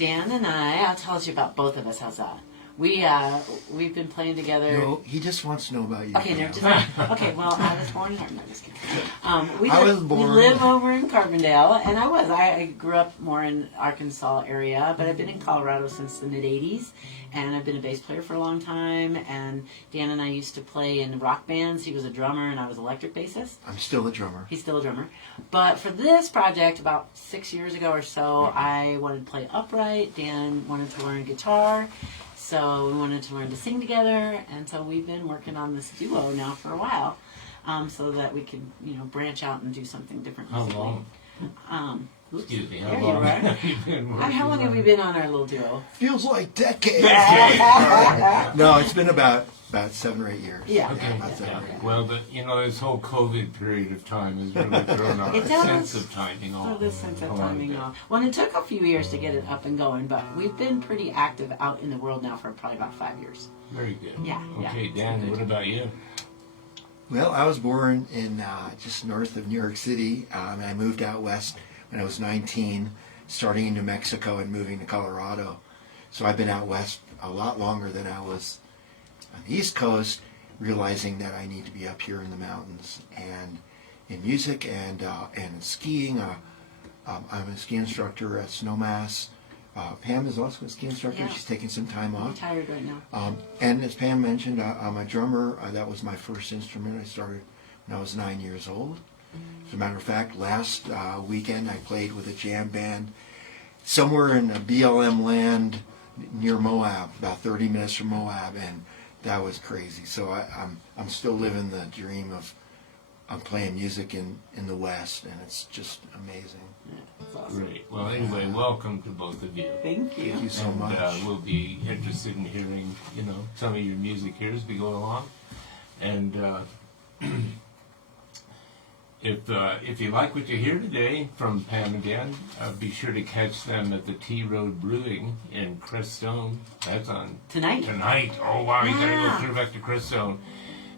Dan and I'll tell you about both of us. How's that? We've been playing together. No, he just wants to know about you. Okay, okay. Well, I was born here. No, just kidding. I was born. We live over in Carbondale, and I grew up more in Arkansas area, but I've been in Colorado since the mid '80s, and I've been a bass player for a long time. And Dan and I used to play in rock bands. He was a drummer, and I was electric bassist. I'm still a drummer. He's still a drummer. But for this project, about 6 years ago or so, I wanted to play upright. Dan wanted to learn guitar. So we wanted to learn to sing together, and so we've been working on this duo now for a while, so that we can, branch out and do something different. How long? Excuse me. How long have you been working? How long have we been on our little duo? Feels like decades. No, it's been about 7 or 8 years. Yeah. Okay. About 7 or 8 years. Well, this whole COVID period of time has really thrown out a sense of timing off. The sense of timing off. Well, it took a few years to get it up and going, but we've been pretty active out in the world now for probably about 5 years. Very good. Yeah. Okay, Dan, what about you? Well, I was born in just north of New York City, and I moved out west when I was 19, starting in New Mexico and moving to Colorado. So I've been out west a lot longer than I was on the East Coast, realizing that I need to be up here in the mountains. And in music and in skiing, I'm a ski instructor at Snowmass. Pam is also a ski instructor. Yeah. She's taking some time off. I'm tired right now. And as Pam mentioned, I'm a drummer. That was my first instrument. I started when I was 9 years old. As a matter of fact, last weekend I played with a jam band somewhere in BLM land near Moab, about 30 minutes from Moab, and that was crazy. So I'm still living the dream of playing music in the West, and it's just amazing. That's awesome. Great. Well, anyway, welcome to both of you. Thank you. Thank you so much. We'll be interested in hearing, some of your music here as we go along. And if you like what you hear today from Pam and Dan, be sure to catch them at the Tea Road Brewing in Crestone. That's on Tonight. Oh, wow, you Yeah. gotta go clear back to Crestone.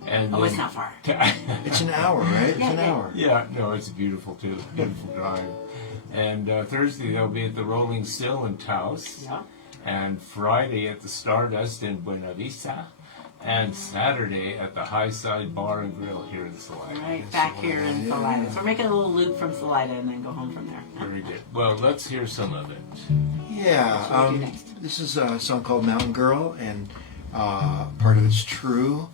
And Oh, it's not far. It's an hour, right? It's an hour. Yeah, no, it's beautiful too. Beautiful drive. And Thursday they'll be at the Rolling Still in Taos. Yeah. And Friday at the Stardust in Buena Vista. And Saturday at the High Side Bar and Grill here in Salida. Right back here in Salida. So we're making a little loop from Salida and then go home from there. Very good. Well, let's hear some of it. Yeah, What do we do next? this is a song called Mountain Girl, and part of it's true.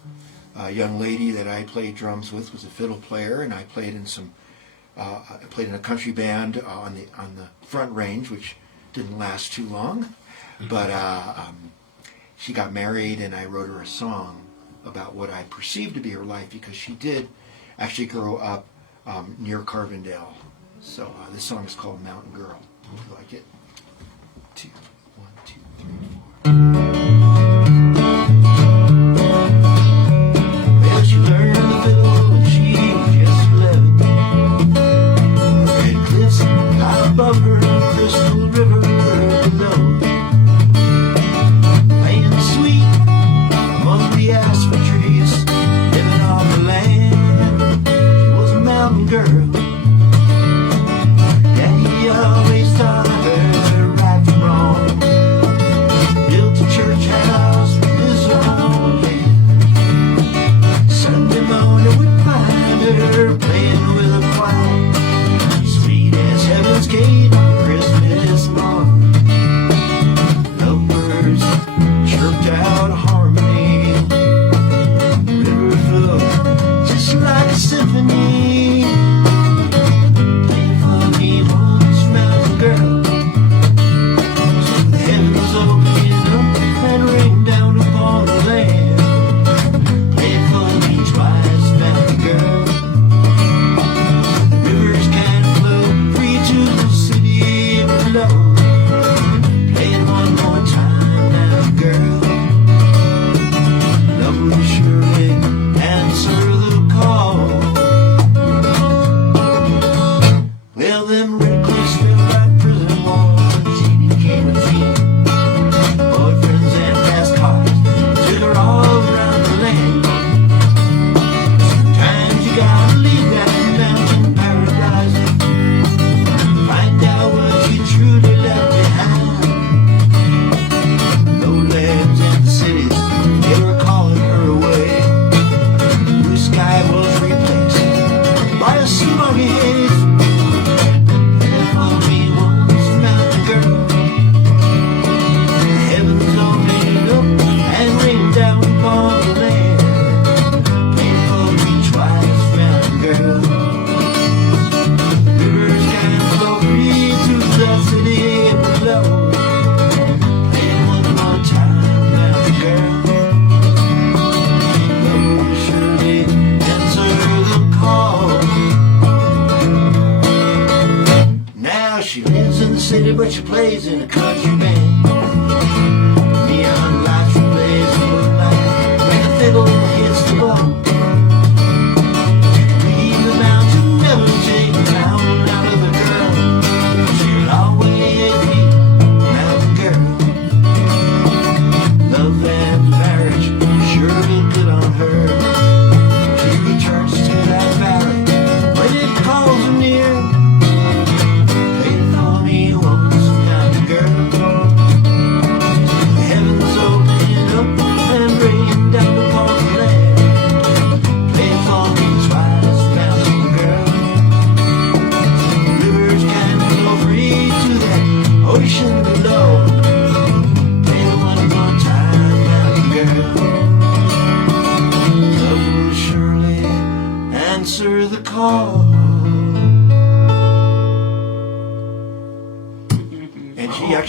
A young lady that I played drums with was a fiddle player, and I played in I played in a country band on the Front Range, which didn't last too long. But she got married, and I wrote her a song about what I perceived to be her life, because she did actually grow up near Carbondale. So this song is called Mountain Girl. Hope you like it. 2, 1, 2, 3, 4. Well, she learned the fiddle when she was just 11. Red cliffs high above her, crystal river below. Playing sweet among the aspen trees, living on the land. She was a mountain girl. Daddy always taught her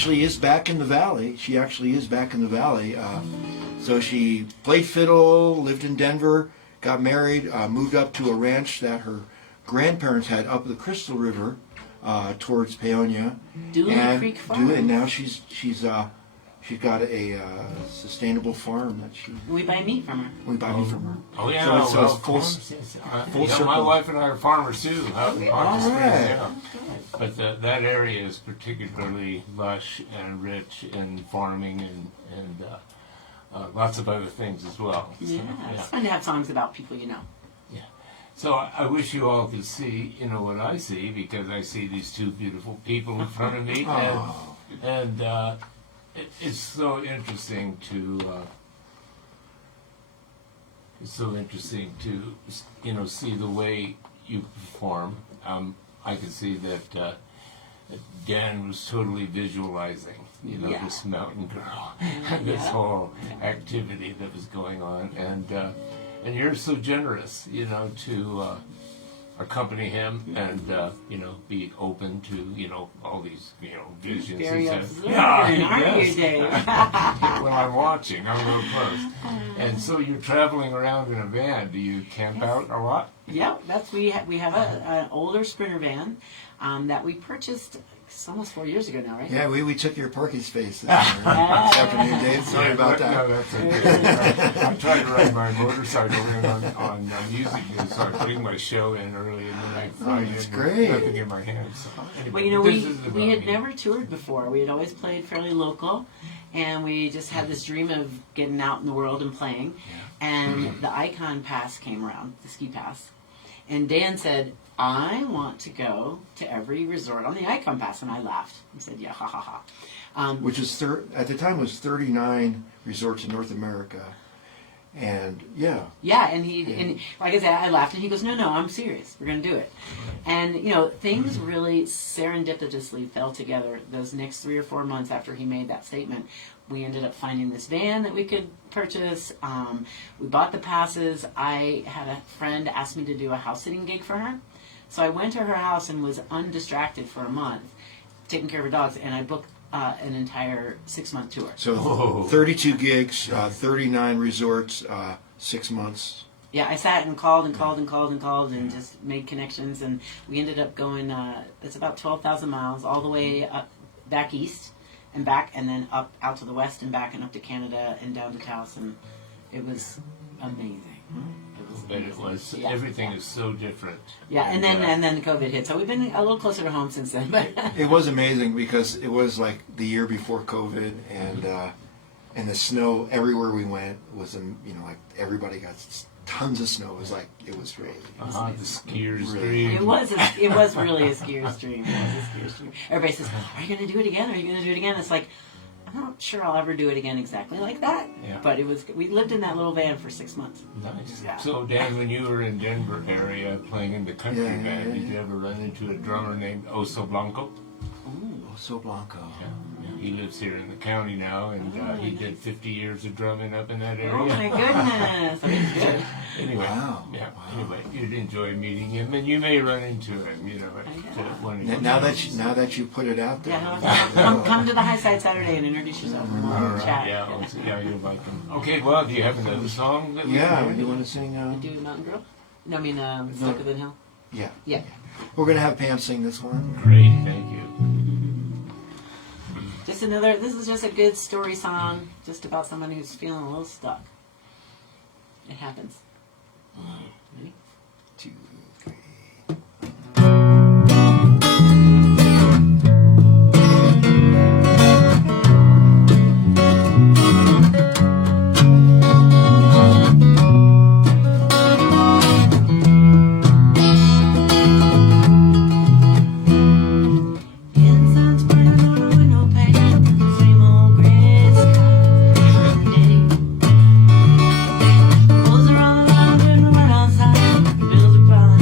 actually is back in the valley. So she played fiddle, lived in Denver, got married, moved up to a ranch that her grandparents had up the Crystal River towards Paonia. Dooley Creek Farm. And now she's got a sustainable farm that We buy meat from her. we buy meat from her. Oh yeah, So it's well, full- of course, yes. full Yeah, my circle. wife and I are farmers too. Out in Rochester, right. yeah. But that area is particularly lush and rich in farming and lots of other things as well. So, Yeah, it's fun to have songs about people you know. yeah. So I wish you all could see, what I see, because I see these two beautiful people in front of me, Oh. and it's so interesting to. It's so interesting to see the way you perform. I can see that Dan was totally visualizing, Yeah. this mountain girl, and this whole activity that was going on, and you're so generous, to accompany him and be open to all these visions. Very he said. observant, aren't you, Dave? When I'm watching, I'm real close. And so you're traveling around in a van. Do you camp out a lot? Yeah, we have an older Sprinter van that we purchased. It's almost 4 years ago now, right? Yeah, we took your parking space this afternoon, Dave. Sorry about that. No, that's okay. I tried to ride my motorcycle in on music, and so I putting my show in early in the night. That's great. Nothing in my hands. So anyway, Well, this is about we had me. never toured before. We had always played fairly local, and we just had this dream of getting out in the world and playing. And the Icon Pass came around, the ski pass, and Dan said, I want to go to every resort on the Icon Pass, and I laughed. He said, yeah, ha ha ha. Which is at the time was 39 resorts in North America, and yeah, And like I said, I laughed, and he goes, no, I'm serious. We're going to do it. And, things really serendipitously fell together those next 3 or 4 months after he made that statement. We ended up finding this van that we could purchase. We bought the passes. I had a friend ask me to do a house sitting gig for her. So I went to her house and was undistracted for a month, taking care of her dogs, and I booked an entire 6-month tour. so 32 gigs, 39 resorts, 6 months. Yeah, I sat and called and just made connections, and we ended up going, it's about 12,000 miles, all the way up, back east and back, and then up out to the west and back and up to Canada and down to Taos, and it was amazing. But it was. Yeah. Everything is so different. Yeah, and then COVID hit, so we've been a little closer to home since then. But It was amazing because it was like the year before COVID, and the snow everywhere we went was, like everybody got tons of snow. It was like it was crazy. The skier's Really. dream. it was really a skier's dream. Everybody says, "Are you going to do it again? Are you going to do it again?" It's like, I'm not sure I'll ever do it again exactly like that. Yeah. But we lived in that little van for 6 months. Nice. Yeah. So, Dan, when you were in Denver area playing in the country Yeah, band, yeah, did you ever run into a drummer named Oso Blanco? Oso Blanco. Yeah. He lives here in the county now, and he did 50 years of drumming up in that area. Oh my goodness! That's good. Anyway, Wow. yeah. Anyway, you'd enjoy meeting him, and you may run into him. At one of your Now shows. that you put it out there. Yeah, come to the High Side Saturday and introduce yourself. And All we'll right. chat. Yeah, you're welcome. Okay, well, do you have another song? That we Yeah, can you want to sing? Do Mountain Girl? No, I mean Stuck Within Hill. Yeah. Yeah. We're gonna have Pam sing this one. Great, thank you. This is just a good story song, just about someone who's feeling a little stuck. It happens. Ready? 2, 3. Incense burning on a window pane, same old gray sky. Day. Walls are on the line, there's no one outside. Bills are piling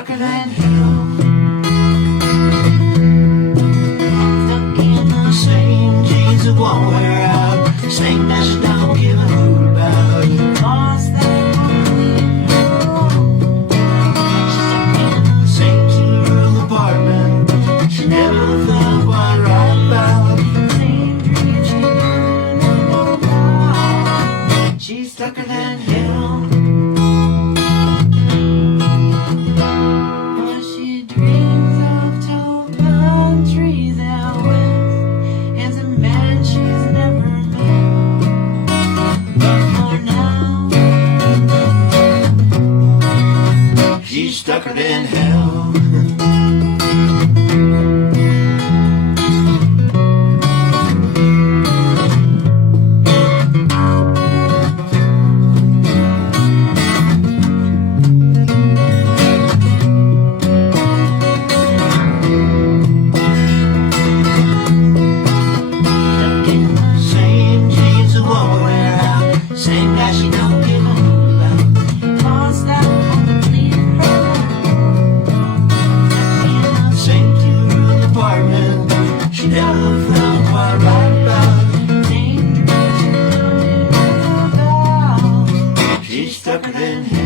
stucker than hell. Stuck in the same jeans that won't wear out, same that you don't give a hoot about. You lost that woman, stuck in the same two-room apartment. She never felt quite right about same dream she didn't know about. She's stucker than hell. But she dreams of tall pine trees out west, and some man she's never met. But for now, she's stucker than hell. Same jeans that won't wear out, same guy she don't give a hoot about. Lost out on the clean road. Same two-room apartment, she never felt quite right about. Same dreams she don't know about. She's stucker than hell.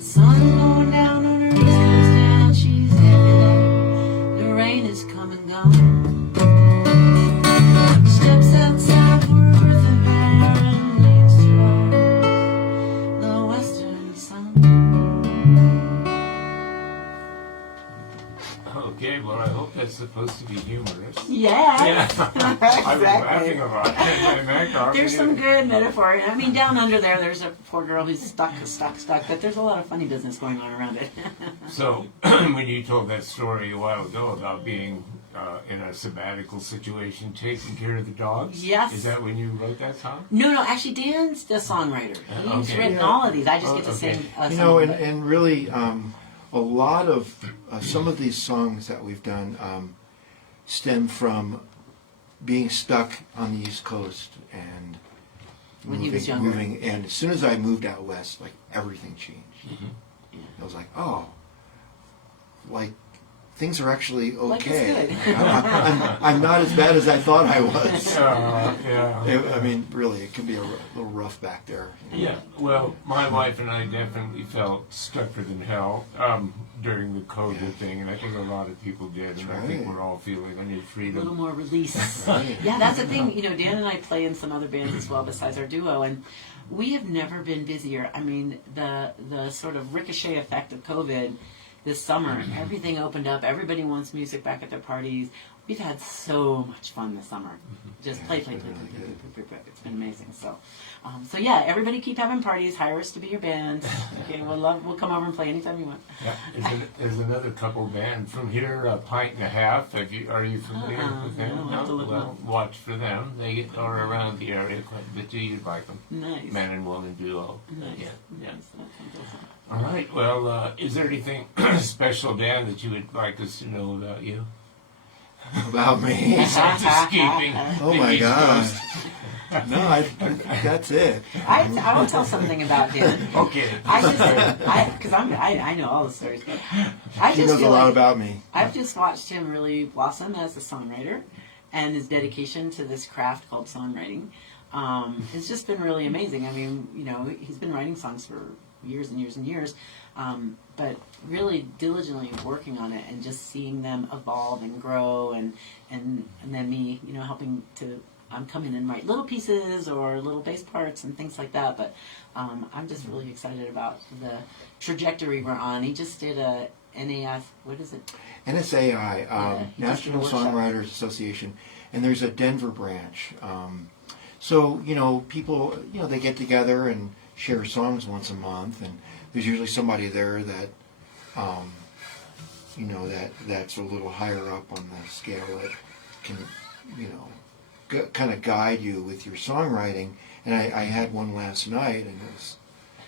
Sun's going down on her east coast town, she's headed up. The rain is come and gone. Steps outside for a breath of air and leans towards the western sun. Okay, well, I hope that's supposed to be humorous. Yeah. Yeah. I was laughing Exactly. a lot. And that There's some good metaphor. I mean, down under there's a poor girl who's stuck, but there's a lot of funny business going on around it. So, when you told that story a while ago about being in a sabbatical situation, taking care of the dogs, Yes. is that when you wrote that song? No, actually, Dan's the songwriter. He's Okay. written Yeah. all of these. I just Oh, get to okay. sing. You know, and really, a lot of some of these songs that we've done stem from being stuck on the East Coast and When he was younger. moving. And as soon as I moved out west, like everything changed. I was like, oh, like things are actually Like, it's okay. good. I'm not as bad as I thought I was. Yeah. I mean, really, it can be a little rough back there. Yeah, well, my wife and I definitely felt stucker than hell during the COVID thing, and I think a lot of people did, and I think right. we're all feeling a new A little freedom. more release. Right. Yeah, that's the thing. You know, Dan and I play in some other bands as well besides our duo, and we have never been busier. I mean, the sort of ricochet effect of COVID this summer, everything opened up. Everybody wants music back at their parties. We've had so much fun this summer. Just play. It's been amazing. So yeah, everybody keep having parties. Hire us to be your band. Okay, we'll come over and play anytime you want. Yeah, there's another couple band from here, a Pint and a Half. Are you familiar with them? no, I'll have to look them Well, watch for them. They are around the area quite a bit. You'd like them. Nice. Man and woman duo. Nice. Yeah. Nice. That sounds awesome. All right. Well, is there anything special, Dan, that you would like us to know about you? About me. Besides escaping Oh the my East God. Coast? No, that's it. I will tell something about Dan. Okay. Because I know all the stories. But I He just knows a feel lot like about me. I've just watched him really blossom as a songwriter, and his dedication to this craft called songwriting. It's just been really amazing. I mean, you know, he's been writing songs for years and years and years, but really diligently working on it and just seeing them evolve and grow, and then me, you know, helping to come in and write little pieces or little bass parts and things like that. But I'm just really excited about the trajectory we're on. He just did a NAF, what is it? NSAI, National Workshop. Songwriters Association, and there's a Denver branch. So, you know, people, you know, they get together and share songs once a month, and there's usually somebody there that, you know, that's a little higher up on the scale that can, you know, kind of guide you with your songwriting. And I had one last night, and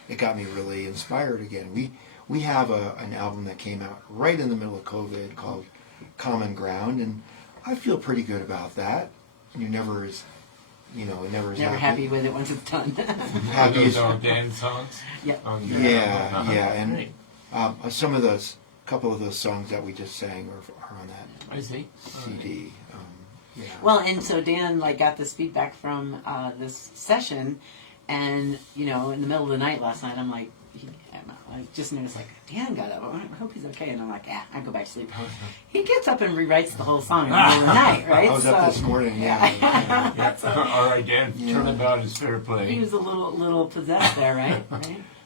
it got me really inspired again. We have an album that came out right in the middle of COVID called Common Ground, and I feel pretty good about that. You're never as never is Never happy with it once it's done. Happy Those is- are Dan songs? Yep. Yeah, and Great. some of those, couple of those songs that we just sang are on that I see. CD. Yeah. Well, and so Dan got this feedback from this session, and in the middle of the night last night, I just noticed Dan got up. I hope he's okay, and I'm like, I go back to sleep. He gets up and rewrites the whole song in the middle of the night, right? I was up this morning. Yeah. All right, Dan. Turnabout is fair play. He was a little possessed there, right?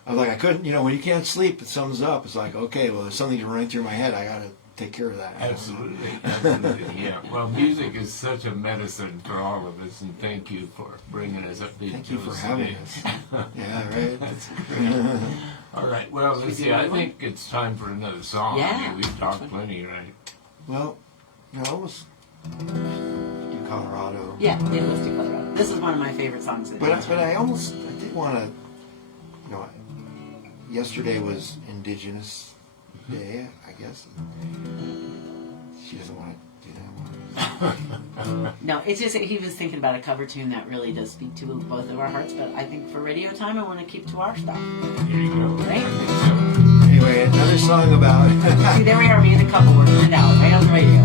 I was like, I couldn't. When you can't sleep, it sums up. It's like, okay, well, there's something running through my head. I got to take care of that. Absolutely. Yeah. Well, music is such a medicine for all of us, and thank you for bringing us up. Thank you for having us. Yeah, right. That's great. All right. Well, let's see. I think it's time for another song. Yeah. We've talked plenty, right? Well, no, it was in Colorado. Yeah, let's do Colorado. This is one of my favorite songs. But I did want to. Yesterday was Indigenous Day, I guess. She doesn't want to do that one. No, it's just that he was thinking about a cover tune that really does speak to both of our hearts. But I think for radio time, I want to keep to our stuff. Here you go. Right? I think so. Anyway, another song about. See, there we are, me and a couple working it out right on the radio.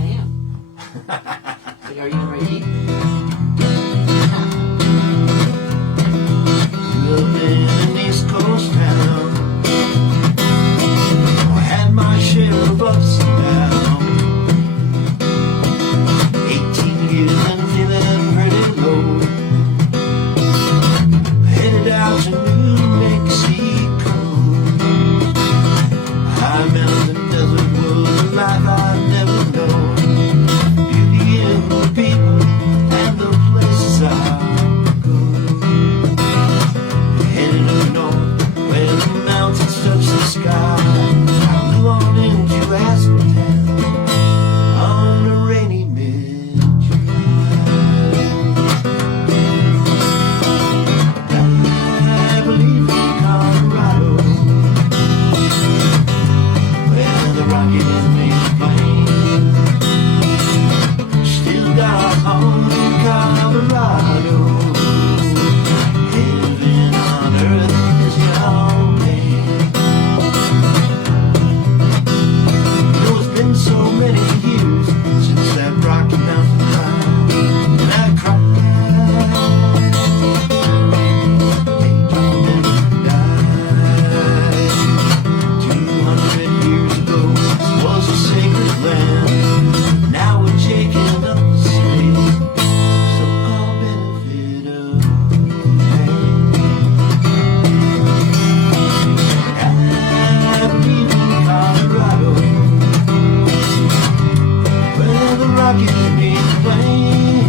I am. Are you ready? Living in an East Coast town, I had my share of ups and downs. 18 years and feeling pretty low. Headed out to New Mexico. High mountain desert was a life I'd never known. Beauty in the people and the places I go. Headed up north, where the mountains touch the sky. I flew on into Aspen on a rainy mid-July. I believe in Colorado, where the Rockies make plain. Still got a home in Colorado. Heaven on earth is your name. It's been so many years since that Rocky Mountain climb, and I cried. They told me to die. 200 years ago, this was a sacred land. Now we're taking up the slaves, so-called benefit of I believe in Colorado, where the Rockies meet the plain.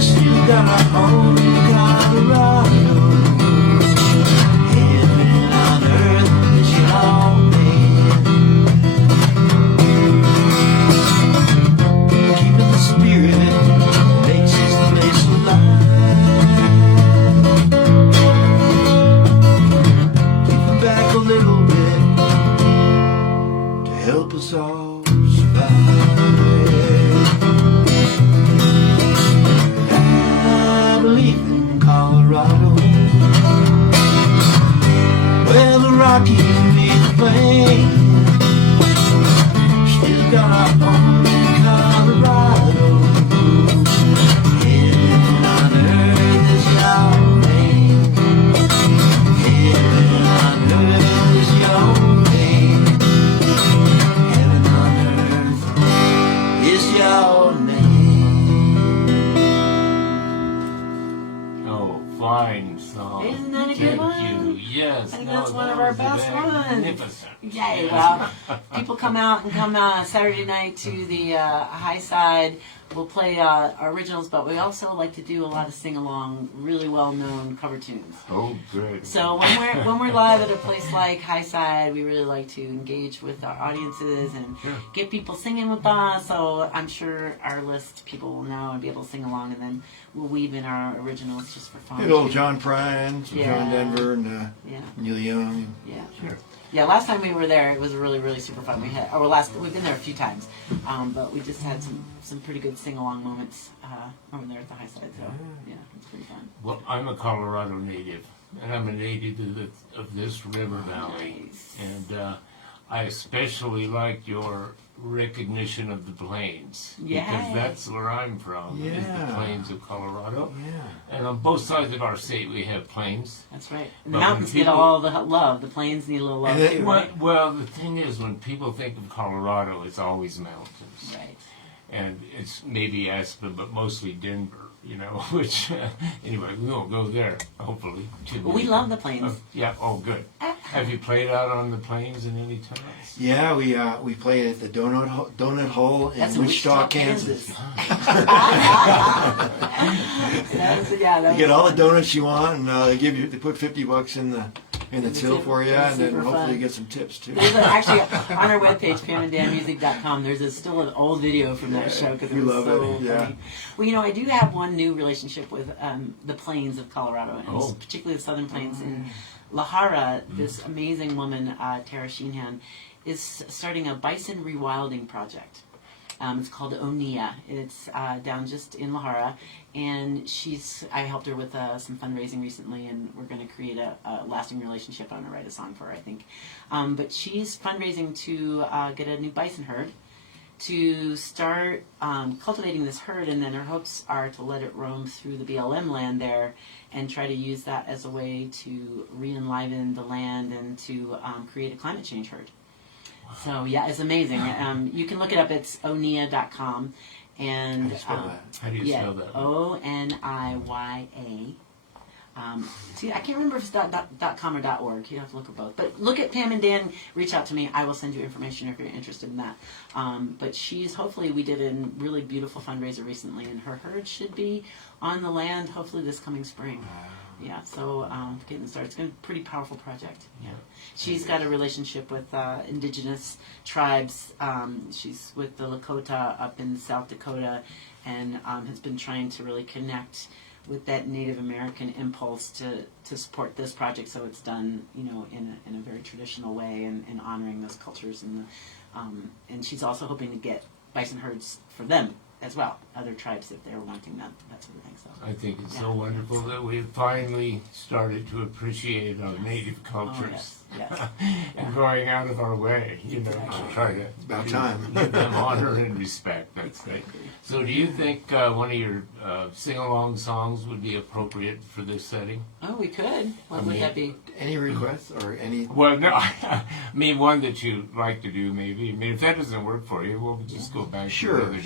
Still got a home in Colorado. Heaven on earth is your name. Keeping the spirit makes this place alive. Giving back a little bit to help us all survive. I believe in Colorado, where the Rockies meet the plain. Still got our home in Colorado. Heaven on earth is your name. Heaven on earth is your name. Heaven on earth is your name. Oh, fine song. Isn't that a good Thank one? you. Yes. I think no, that's one that of our was best ones. magnificent. Yay! Yes. Well, people come Saturday night to the high side. We'll play originals, but we also like to do a lot of sing-along, really well-known cover tunes. Oh, good. So when we're live at a place like High Side, we really like to engage with our audiences and get people singing with us. So I'm sure our list people will know and be able to sing along, and then we'll weave in our originals just for fun. Good old John Prine, some Yeah. John Denver, and Yeah, Neil Young. yeah. Sure. Yeah, last time we were there, it was really, really super fun. We've been there a few times, but we just had some pretty good sing-along moments over there at the high side. So yeah, it's pretty fun. Well, I'm a Colorado native, and I'm a native of this river valley, Nice. and I especially like your recognition of the plains, Yes. because that's where I'm from, is the Yeah. plains of Colorado. Yeah. And on both sides of our state we have plains. That's right. And the But when mountains get people- all the love. The plains need a little love And it- too, right? Well, the thing is, when people think of Colorado, it's always mountains. Right. And it's maybe Aspen, but mostly Denver, which, anyway, we won't go there, hopefully. Well, we love the plains. Yeah, oh, good. Have you played out on the plains in any times? Yeah, we played at the Donut Hole in That's in Wichita, Kansas. Yeah, that You get was all the fun. donuts you want, and they put $50 in the till tip. for you, That's and then super hopefully fun. you get some tips too. There's actually on our webpage, PamandDanMusic.com, there's still an old video from that show because it we was love so it, yeah. funny. Well, I do have one new relationship with the plains of Colorado, and Oh. particularly the southern plains. In La Jara, this amazing woman, Tara Sheenhan, is starting a bison rewilding project. It's called Onia. It's down just in La Jara, and I helped her with some fundraising recently, and we're going to create a lasting relationship. I'm going to write a song for her, I think. But she's fundraising to get a new bison herd, to start cultivating this herd, and then her hopes are to let it roam through the BLM land there and try to use that as a way to re-enliven the land and to create a climate change herd. So yeah, it's amazing. You can look it up. It's onia.com. And How do you spell that? How do you spell that? ONIYA. See, I can't remember if it's .com or .org. You have to look at both. But look at Pam and Dan. Reach out to me. I will send you information if you're interested in that. But we did a really beautiful fundraiser recently, and her herd should be on the land hopefully this coming spring. Yeah, so getting started. It's going to be a pretty powerful project. Yeah. She's got a relationship with indigenous tribes. She's with the Lakota up in South Dakota, and has been trying to really connect with that Native American impulse to support this project. So it's done, in a very traditional way, and honoring those cultures. And she's also hoping to get bison herds for them as well, other tribes if they're wanting that sort of thing. So I think it's Yeah. so wonderful that we've finally started to appreciate our native Oh, cultures. yes. And going out of our way, to try to About time. give them honor and respect. That's great. So do you think one of your sing-along songs would be appropriate for this setting? Oh, we could. What would mean, that be? Any requests or any? Well, no, I mean one that you'd like to do maybe. I mean, if that doesn't work for you, we'll just go back to the Sure, other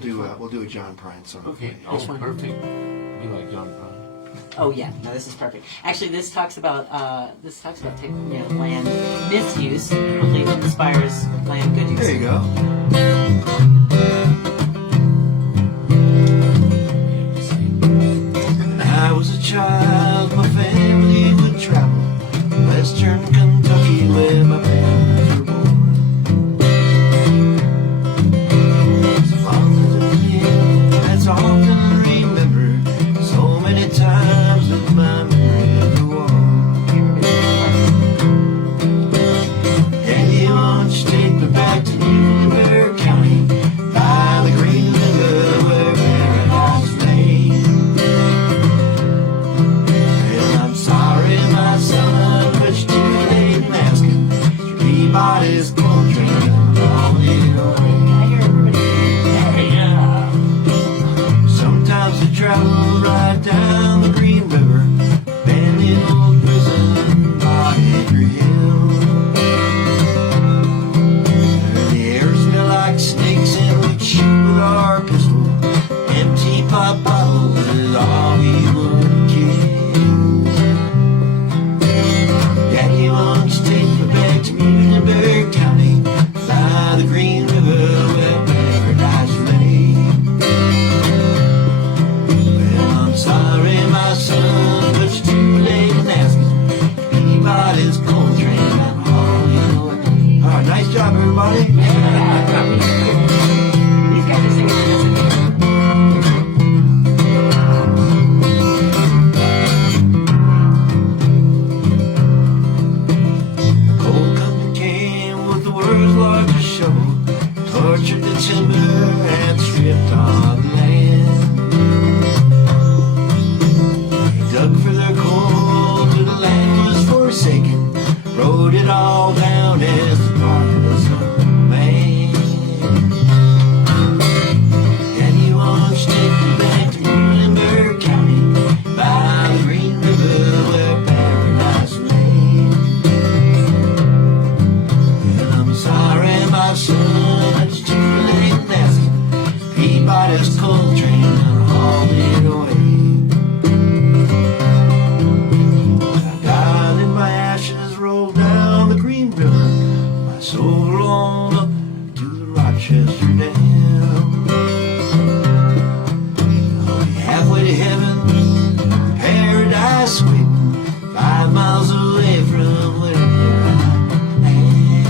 day. We'll do a John Prine song. Okay, Which one? perfect. You like John Prine. Oh yeah, no, this is perfect. Actually, this talks about taking land misuse. Hopefully, it inspires land good use. There you go. When I was a child, my family would travel western Kentucky, where my parents were born. Songs of the year that's often remembered, so many times that my memory ever worn. Hey, won't you take me back to you, tortured the timber and stripped all the land. They dug for their coal till the land was forsaken, wrote it all down as the progress of man. Daddy wants to take me back to Muhlenberg County, by the Green River where paradise lay. And I'm sorry, my son, it's too late in asking. Peabody's coal train and hauled it away. Darling, my ashes rolled down the Green River, my soul rolled up to the Rochester Dam. I'll be halfway to heaven, paradise waiting, 5 miles away from where I am.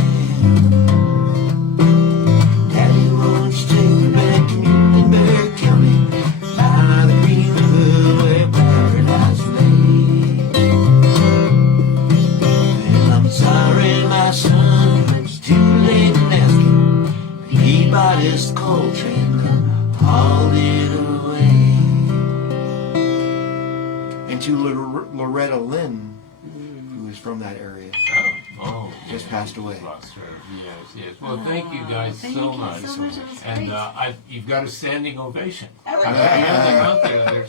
Daddy, won't you take me back to Muhlenberg County, by the Green River where paradise lay. And I'm sorry, my son, it's too late in asking. Peabody's coal train hauled it away. And to Loretta Lynn, who is from that area, Oh, just passed away. lost her. Yes. Well, thank you guys thank so you much. so much. That was And great. you've got a standing ovation. Oh, I mean, everything out there.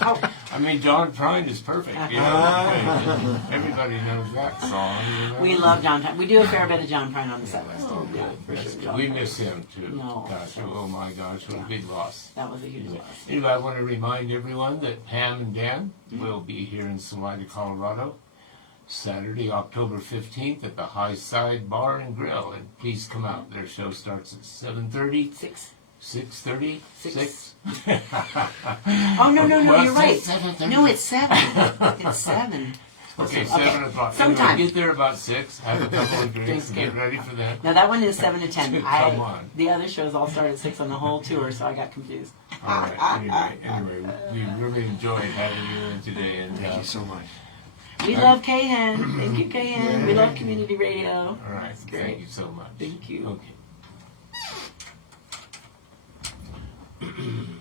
I mean, John Prine is perfect. You know? Everybody knows that song. You know? We love John Prine. We do a fair bit of John Prine on the set list. Oh, Yeah, good. for sure. We miss him too. No. Gosh, oh my gosh, what a big loss. That was a huge loss. Anyway, I want to remind everyone that Pam and Dan will be here in Salida, Colorado, Saturday, October 15th at the High Side Bar and Grill. And please come out. Their show starts at 7:30. 6:30? Six. Oh, no, Well, you're right. 7:30. No, it's 7. It's 7. Okay, 7 o'clock. Sometime. Anyway, get there about 6, have a couple of drinks, and get ready for that. Now, that one is 7 to 10. Come on. The other shows all start at 6 on the whole tour, so I got confused. All right, anyway, we really enjoyed having you in today. And, Thank you so much. We love Kahan. Thank you, Kahan. We love community radio. all right, great. thank you so much. Thank you. Okay.